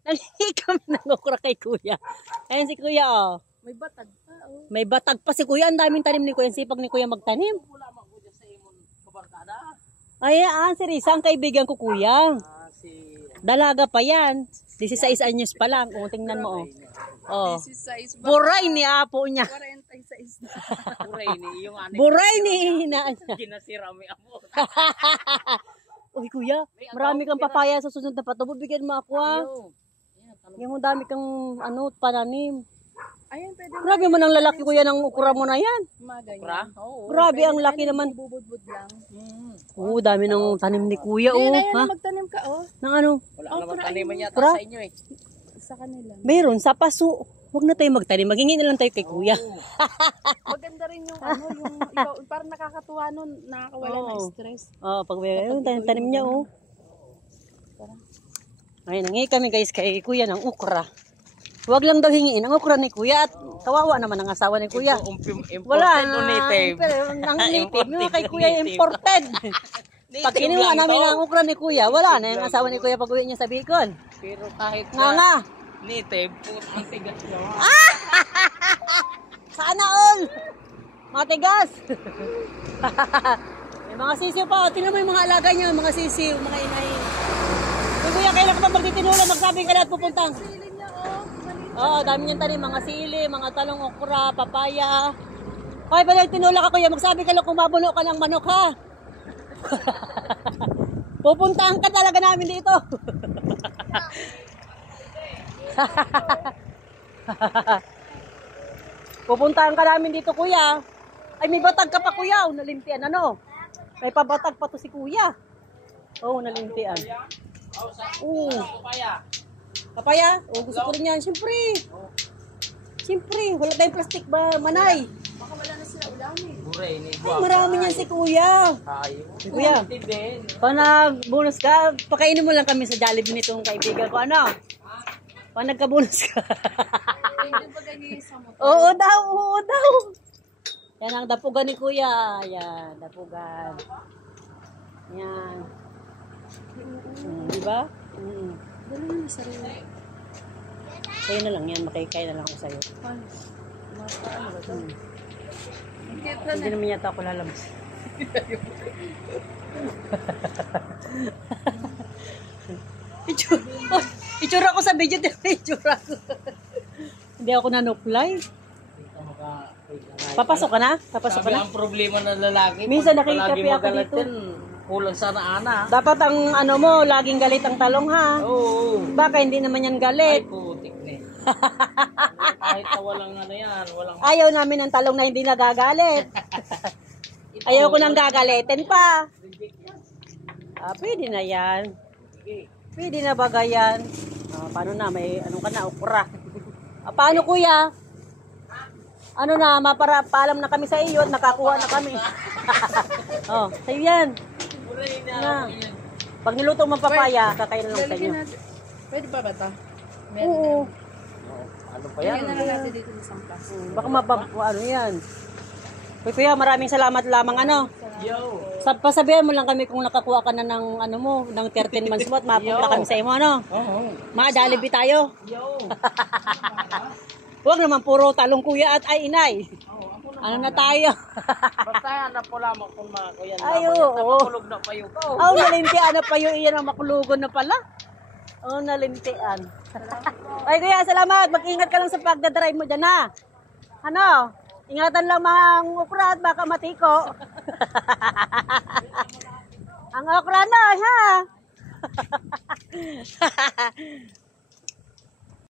Nangingi kami ng okra kay kuya. Ayan si kuya, oh. May batag pa, oh. May batag pa si kuya. Ang daming tanim ni kuya. Sipag ni kuya magtanim. Ay, si Risa, ang kaibigan ko kuya. Dalaga pa yan. 16 anyos pa lang. Kung tingnan mo, oh. Oh. Buray ni apo niya. 46 na. Buray ni hinaan niya. Kinasira mo yung amo. Uy kuya, marami kang papaya sa susunod na patubo. Bigyan mo ako, ah. Yung dami kang pananim. Ayan, pwede. Grabe mo ng lalaki kuya ng ukra mo na yan. Ukra? Grabe ang laki naman. Bubudbud lang. Oo, dami ng tanim ni kuya, oh. Ayan, magtanim ka, oh. Nang ano? Wala naman taniman yata sa inyo, eh. Sa kanila. Meron, sa paso. Huwag na tayo magtanim. Maghingi na lang tayo kay kuya. Maganda rin yung yung ikaw, parang nakakatuwa nun, nakakawala ng stress. Oo, pag meron, tanim niya, oh. Ay, nangi kami guys kay kuya ng ukra. Huwag lang daw hingiin ang ukra ni kuya at kawawa naman ang asawa ni kuya. Wala na. Ang native, yung kay kuya imported. Pag kinuha namin ang ukra ni kuya, wala na yung asawa ni kuya pag uwi niya sa Bicol. Pero kahit nga. native, matigas daw. Sana all! Matigas! May mga sisiw pa. Tingnan mo yung mga alaga niya, mga sisiw, mga inahin. Kung kuya, kailan ka pa magtitinula, magsabi ka lahat pupuntang. Oo, dami niyang tanim, mga sili, mga talong okra, papaya. Okay, pala tinula ka kuya, magsabi ka lang kung mabuno ka ng manok ha. Pupuntahan ka talaga namin dito. Pupuntahan ka namin dito kuya. Ay may batag ka pa kuya, nalimpian ano. May pabatag pa to si kuya. Oh, nalimpian. Papaya? Oh, gusto ko rin yan. Siyempre, wala tayong plastic ba, manay? Baka wala na sila ulamin. Ay, marami yan si kuya. Kuya, pag nag-bonus ka, pakainin mo lang kami sa Jollibee nitong kaibigan ko. Ano? Pag nagka-bonus ka. Oo daw. Yan ang dapugan ni kuya. Yan, dapugan. Yan. Diba? Dali mo yung sarili. Sa'yo na lang yan, makikay na lang ako sa'yo. Hindi naman yata ako lalabas. Itsura ko sa video, itsura ko. Hindi ako nanuklay. Papasok ka na? Ang problema ng lalaki. Minsan nakikapi ako dito. Kulang sana ana. Dapat ang mo, laging galit ang talong ha. Oo. Baka hindi naman yan galit. Ay putik na. Kahit na walang yan, walang. Ayaw namin ng talong na hindi nagagalit. Ayaw ko nang gagalitin pa. Pwede na yan. Pwede na bagay yan. Paano na? May ka na, ukra. Paano kuya? Ano na, paalam na kami sa iyo at nakakuha na kami. Oh, sa'yo yan. Na. Pag niluto mo papaya, kakain na lang sa inyo. Pwede ba ba ito? Oo. Ano pa yan? Kaya na lang natin dito sa sampas. Baka ano yan. Kuya, maraming salamat lamang ano. Yo. Pasabihan mo lang kami kung nakakuha ka na ng ng 13 months mo at mapunta kami sa imo ano. Mga Jollibee tayo. Yo. Huwag naman puro talong kuya at ay inay. Ano na tayo? Basta na po lamang kung mga kuya. Ay, oo. Makulog na payo ko. Oh, nalintian na payo. Iyan ang makulugon na pala. Oh, nalintian. Ay, kuya, salamat. Mag-ingat ka lang sa pagdadrive mo dyan, ha? Ano? Ingatan lang mga ukra at baka matiko. Ang okra na, ha?